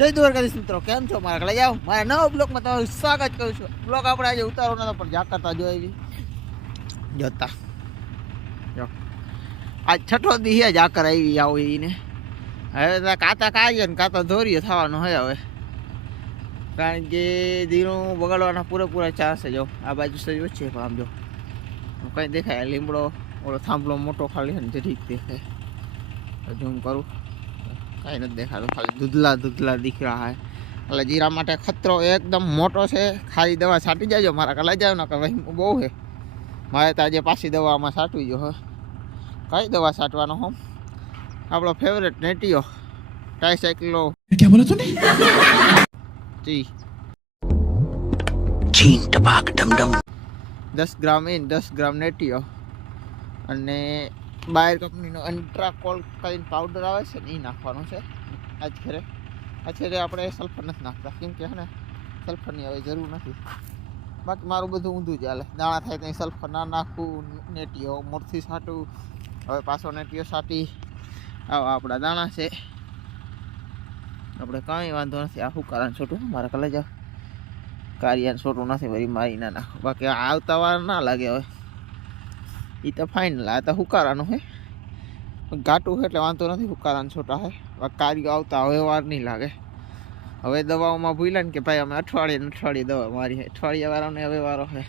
જય દ્વારકાધીશ મિત્રો, કેમ છો? મારા કલે જાઓ. મારા નવા બ્લોગમાં તમારું સ્વાગત કરું છું. બ્લોગ આપણે આજે ઉતારો નતો, પણ જા કરતા જો એવી જોતા. જો. આ છઠ્ઠો દી જાકર આવી આવો એને હવે કાતા કાઢીએ ને કાતા ધોરીએ થવાનું હોય હવે. કારણ કે ધીરું બગાડવાના પૂરેપૂરા ચાન્સ જો. આ બાજુ સજ વચ્ચે આમ જો. કંઈ દેખાય, લીમડો, ઓલો થાંભલો મોટો ખાલી છે ને, જે ઠીક દેખાય. ઝૂમ કરું. કાંઈ નથી દેખાતું. ખાલી દૂધલા દૂધલા દીખ રહ્યા હે એટલે જીરા માટે ખતરો એકદમ મોટો છે. ખાલી દવા છાંટી જાયજો મારા કલા જાવ ને કે ભાઈ બહુ છે. મારે તો આજે પાછી દવામાં છાંટવી જો હે. કઈ દવા છાંટવાનો હો? આપણો ફેવરેટ નેટીઓ ટાઈસાઇકલો ક્યાં બોલો તું જી. છીન ટપાક ડમડમ દસ ગ્રામ ઇન દસ ગ્રામ નેટીઓ અને બાયર કંપનીનો અલ્ટ્રાકોલ કરીને પાવડર આવે છે ને એ નાખવાનો છે. ખેરે આજ ખેરે આપણે સલ્ફર નથી નાખતા. કેમ કે ને સલ્ફરની હવે જરૂર નથી. બાકી મારું બધું ઊંધું ચાલે દાણા થાય ત્યાં સલ્ફર ના નાખવું નેટીઓ મોરથી સાટું હવે પાછો નેટીઓ સાટી આવા આપણા દાણા છે. આપણે કાંઈ વાંધો નથી. આ કારણ છોટું? મારા કલે જાઓ કારિયાને છોટું નથી. વળી મારી ના નાખો. બાકી આવતા વાર ના લાગે હવે. એ તો ફાઇનલ આ તો હુકારાનું હે. ઘાટું છે એટલે વાંધો નથી, હુકારાને છોટા હે. કાર્યો આવતા હવે વાર નહીં લાગે. હવે દવાઓમાં ભૂલ્યા ને કે ભાઈ અમે અઠવાડિયે અઠવાડિયે દવા મારી છે અઠવાડિયા વાળાને હવે વારો છે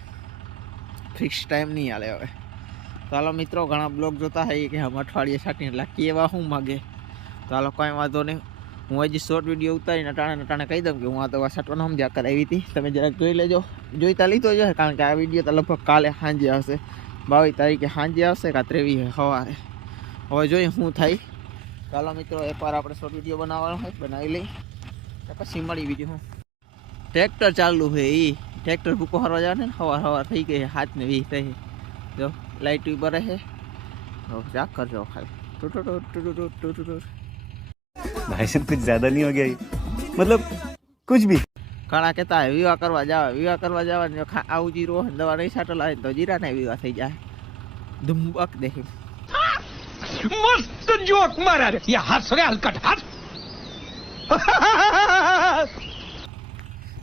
ફિક્સ ટાઈમ નહીં હાલે હવે. ચાલો મિત્રો, ઘણા બ્લોગ જોતા હોય કે અમે અઠવાડિયે છાંટીને એટલે કેવા શું માગે. ચાલો કાંઈ વાંધો નહીં. હું હજી શોર્ટ વીડિયો ઉતારીને ટાણે ટાણે કહી દઉં કે હું આ દવા છાંટવાનું સમજ્યા કરાવી હતી. તમે જરાક જોઈ લેજો. જોઈતા લીધો છે કારણ કે આ વીડિયો તો લગભગ કાલે સાંજે આવશે. बीस तारीख हांजी आ तेवीस हवा हमें जो हूँ थी चलो मित्रों एक बार आप विडियो बनावा बना ली पी मड़ी बीजे हूँ ट्रेक्टर चालू है ई ट्रेक्टर भूको हरवा जाने हवा हवा थी गई हाथ ने वी थी जो लाइट भी बरे है जा कर जाओ खाली भाई सब कुछ ज़्यादा नहीं हो गया मतलब कुछ भी ઘણા કહેતા હોય વિવાહ કરવા જાવ વિવાહ કરવા જવા ને ખા- આવું જીરું હોય ને દવા નહીં છાંટેલા હોય ને તો જીરા ને વિવાહ થઈ જાય ધુંબક દેખી मस्त जोक मारा रे ये हंस रे हलकट हंस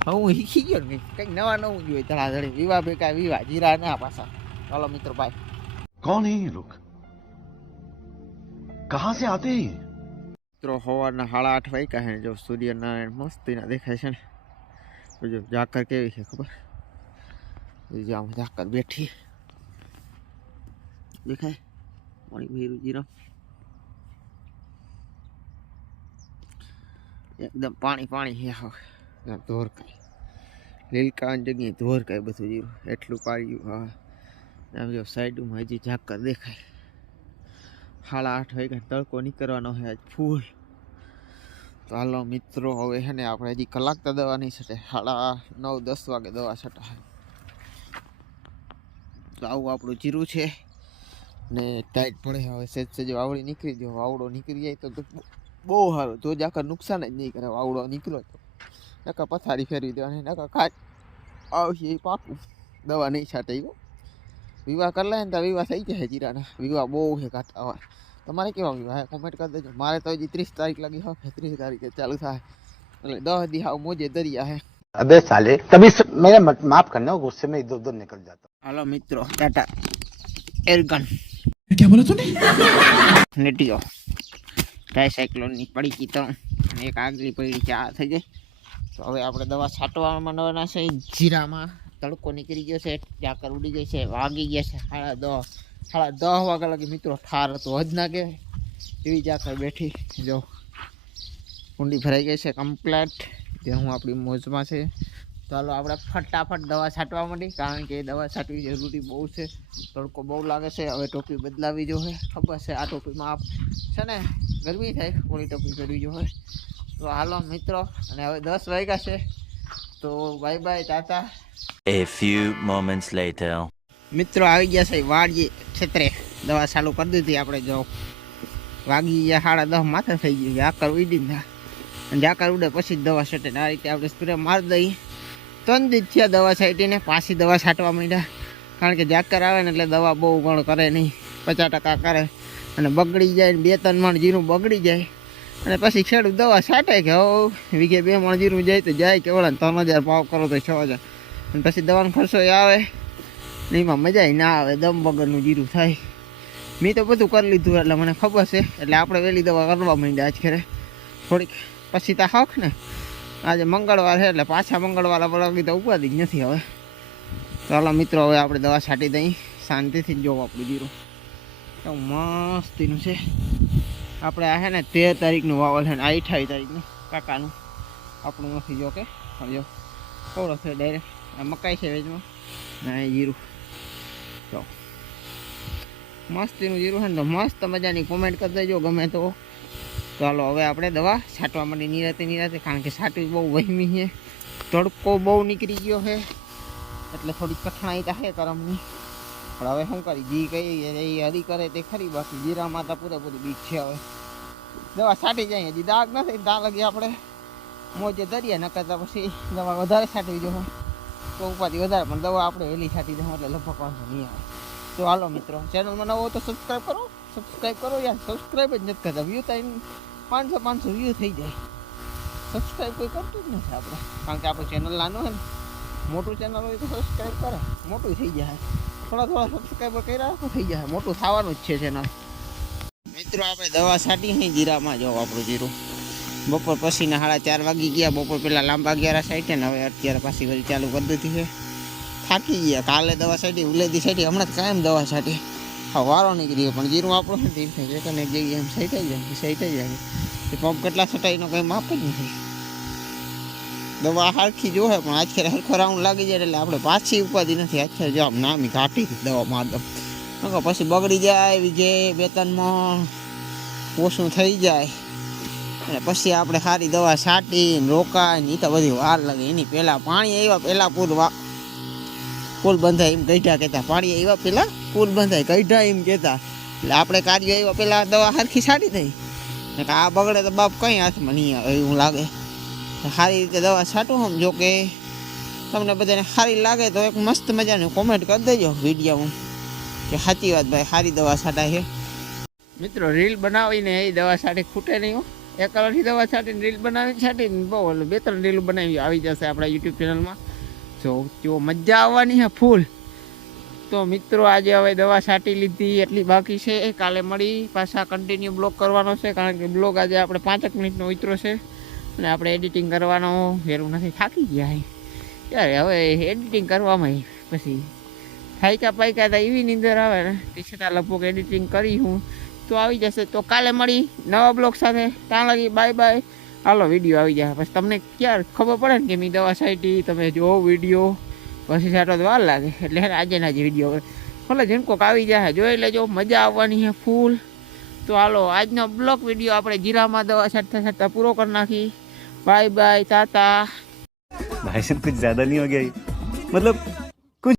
હવે હું શીખી ગયો ને કંઈક નવા નવું જોઈએ ધડાધડી વિવાહ ભેગા વિવાહ જીરા ના પાછા ચાલો મિત્રો બાય कौन है ये लोग कहां से आते हैं ये? મિત્રો સવારના સાડા આઠ વાગ્યા છે ને જો સૂર્યનારાયણ મસ્તીના દેખાય છે ને તો જો ઝાકર કેવી છે ખબર એ જો આમ ઝાકર બેઠી દેખાય મારી ભીરું જીરો એકદમ પાણી પાણી છે હવે ધોર કાંઈ લીલકા જગ્યાએ ધોર કાંઈ બધું જીરું એટલું પાડ્યું હા આમ જો સાઈડમાં હજી ઝાકર દેખાય સાડા આઠ વાગ્યા તડકો નીકળવાનો છે આજ ફૂલ તો હાલો મિત્રો, હવે છે ને આપણે હજી કલાક તો દવા નહીં છટે સાડા નવ, દસ વાગે દવા છટા. તો આવું આપણું જીરું છે. ને ટાઈટ પડે, હવે સેજ સેજ વાવડી નીકળી જાય વાવડો નીકળી જાય તો બહુ સારું. તો જ આખા નુકસાન જ નહીં કરે વાવડો નીકળ્યો તો. નકા પથારી ફેરવી દેવાની, નકા કાચ આવશે એ પાકું. દવા નહીં છાંટે. વિવાહ કરી લે ને તો વિવાહ થઈ જાય જીરાના. વિવાહ બહુ છે હોય તમારે કેવા વિવાહ કોમેન્ટ કરી દેજો મારે તો હજી ત્રીસ તારીખ લગી હોય ત્રીસ તારીખે ચાલુ થાય એટલે દસ દી હાવ મોજે દરિયા હે अबे साले तभी स- मेरा मत- माफ करना गुस्से में इधर उधर निकल जाता हूं। હાલો મિત્રો ટાટા એરગન क्या बोला तूने નેટીઓ ડાયસાયક્લોનની પડી ગઈ ત્રણ અને એક આગલી પડી છે આ થઈ જાય તો હવે આપણે દવા છાંટવા માંડવાના છે જીરામાં તડકો નીકળી ગયો છે ઝાકર ઉડી ગઈ છે વાગી ગયા છે સાડા દસ સાડા દસ વાગ્યા લગી મિત્રો ઠાર હતો. જ ના કે એવી ઝાકર બેઠી. જો કુંડી ભરાઈ ગઈ છે કમ્પ્લેટ જે હું આપણી મોજમાં છે. ચાલો, આપણે ફટાફટ દવા છાંટવા માંડી, કારણ કે દવા છાંટવી જરૂરી બહુ છે. તડકો બહુ લાગે છે. હવે ટોપી બદલાવી જોઈએ ખબર છે, આ ટોપીમાં આપ છે ને, ગરમી થાય ઓળી ટોપી પહેરવી જોઈએ તો હાલો, મિત્રો, અને હવે દસ વાગ્યા છે. તો bye bye tata. A few moments later. મિત્રો આવી ગયા છે વાડજી ક્ષેત્રે દવા ચાલુ કરી દીધી આપણે જો. વાગી ગયા સાડા દસ માથે થઈ ગયું. ઝાકર ઉડી ના અને ઝાકર ઉડે પછી દવા છટે. આ રીતે આપણે સ્પ્રે મારી દઈએ. ત્રણ દિવસ થયા દવા છાંટીને, પાછી દવા છાંટવા માંડ્યા. કારણ કે ઝાકર આવે ને એટલે દવા બહુ ગણ કરે નહીં. પચાસ ટકા કરે. અને બગડી જાય ને બે ત્રણ મણ જીરું બગડી જાય. અને પછી ખેડૂત દવા છાંટે કે હો, વીઘે બે મણ જીરું જાય તો જાય કે ઓલા ત્રણ હજાર ભાવ કરો તો છ હજાર. અને પછી દવાનો ખર્ચો આવે. એમાં મજા ના આવે, દમ વગરનું જીરું થાય. મેં તો બધું કરી લીધું એટલે મને ખબર છે. એટલે આપણે વહેલી દવા કરવા માંડ્યા આજ ઘરે. થોડીક પછી તા હક ને. આજે મંગળવાર છે એટલે પાછા મંગળવાર આપણે તો ઉપાધિ જ નથી હવે. ચાલો મિત્રો, હવે આપણે દવા છાંટી દઈ. શાંતિથી જોવું આપણું જીરું. તો મસ્તીનું છે. આપણે આ છે ને તેર તારીખનું વાવલ છે ને આ અઠાવીસ તારીખનું કાકાનું. આપણું નથી જો કે જો થોડો છે ડાયરેક્ટ આ મકાઈ છે વેચમાં. ને જીરું. જો મસ્તીનું જીરું છે ને તો મસ્ત મજાની કોમેન્ટ કરી દેજો, ગમે તો. ચાલો, હવે આપણે દવા છાંટવા માટે નિરાતે નિરાતે, કારણ કે છાંટવી બહુ વહેમી છે. તડકો બહુ નીકળી ગયો છે. એટલે થોડી કઠણાઈ થાય કરમની. પણ હવે શું કરી જી કઈ એ હરી કરે તે ખરી, બાકી જીરા માતા પૂરેપૂરી બીક છે હવે. દવા છાંટી જાય, હજી દાગ નથી, દાગ લગી આપણે. મોજે દરીએ નકરતા પછી દવા વધારે છાંટવી જોઈએ. તો ઉપાધિ વધારે, પણ દવા આપણે વહેલી છાંટી દઉં એટલે લગભગ વાંધો નહીં આવે. તો હાલો મિત્રો ચેનલમાં નવો તો સબસ્ક્રાઈબ કરો. સબસ્ક્રાઈબ કરો યાર સબસ્ક્રાઈબ જ નથી કરતા. વ્યૂ થાય પાંચસો પાંચસો વ્યૂ થઈ જાય. સબસ્ક્રાઈબ કોઈ કરતું જ નથી આપણે. કારણ કે આપણું ચેનલ નાનું હોય ને, મોટું ચેનલ હોય તો સબસ્ક્રાઈબ કરે. મોટું થઈ જાય. થોડા થોડા સબસ્ક્રાઈબર કર્યા તો થઈ જાય. મોટું થવાનું જ છે ચેનલ મિત્રો, આપણે દવા છાંટી જીરામાં જાઓ આપણું જીરું. બપોર પછીના સાડા ચાર વાગી ગયા. બપોર પહેલાં લાંબા અગિયાર સાઈટે ને હવે અત્યારે પાછી વળી ચાલુ કરી દીધી છે. થાકી ગયા. કાલે દવા સાઠી ઉલેદી છાંટી, હમણાં જ કાયમ દવા છાંટી. હા, વારો નીકળી ગયો, પણ જીરું આપણું નથી એમ થાય. એક ને એક એમ સાઈટાઈ જાય સાઈટાઈ જાય. એ પંપ કેટલા છટાઈનો કંઈ માપ જ નથી. દવા હરખી જોવે, પણ આખરે હરખો રાઉન્ડ લાગી જાય એટલે આપણે પાછી ઉપાધિ નથી. આખરે જો આમ નામી કાઢી દવા મારદમ પછી બગડી જાય બે ત્રણમાં ઓછું થઈ જાય. અને પછી આપણે સારી દવા છાંટીને રોકાય ને એ તો બધી વાર લાગે. એની પહેલાં પાણી આવ્યા પહેલાં પૂર વા પુલ બંધાય એમ ગઈઢા કહેતા. પાણી આવ્યા પહેલાં પુલ બંધાય ગઈઢા એમ કહેતા. એટલે આપણે કાર્ય આવ્યા પહેલાં દવા સરખી છાંટી દઈ. કે આ બગડે તો બાપ કંઈ હાથમાં નહીં આવે એવું લાગે. સારી રીતે દવા છાંટું આમ જો કે તમને બધાને સારી લાગે તો એક મસ્ત મજાની કોમેન્ટ કરી દેજો વિડીયોમાં. કે સાચી વાત ભાઈ, સારી દવા છાંટાય છે. મિત્રો, રીલ બનાવીને એ દવા છાંટી ખૂટે નહીં હો. એક કલરથી દવા છાંટીને રીલ બનાવી, છાંટીને બહુ ઓલું બે ત્રણ રીલ બનાવી આવી જશે આપણા યુટ્યુબ ચેનલમાં જો જો મજા આવવાની છે ફૂલ. તો મિત્રો, આજે હવે દવા છાંટી લીધી, એટલી બાકી છે. કાલે મળી, પાછા કન્ટિન્યુ બ્લોગ કરવાનો છે, કારણ કે બ્લોગ આજે આપણે પાંચેક મિનિટનો ઉતરો છે. અને આપણે એડિટિંગ કરવાનો, વેરું નથી, થાકી ગયા હે. યાર, હવે એડિટિંગ કરવામાં પછી થાયકા પાયકા તો એવી નીંદર આવે ને. ટી શર્ટ લગભગ એડિટિંગ કરી હું. વસ્તુ આવી જશે. તો કાલે મળી નવા બ્લોક સાથે. ત્યાં લગી બાય બાય. હાલો વીડિયો આવી જાય. પછી તમને ક્યારે ખબર પડે ને કે મેં દવા સાઈટી તમે જો વીડિયો પછી સાટો તો વાર લાગે. એટલે આજે ના જે વીડિયો ભલે કોક આવી જાય, જોઈ લેજો. મજા આવવાની છે ફૂલ તો હાલો, આજનો બ્લોક વીડિયો આપણે જીરામાં દવા છાંટતા છાંટતા પૂરો કરી નાખી. બાય બાય તાતા ભાઈ સાહેબ કુછ જ્યાદા નહીં હો ગયા મતલબ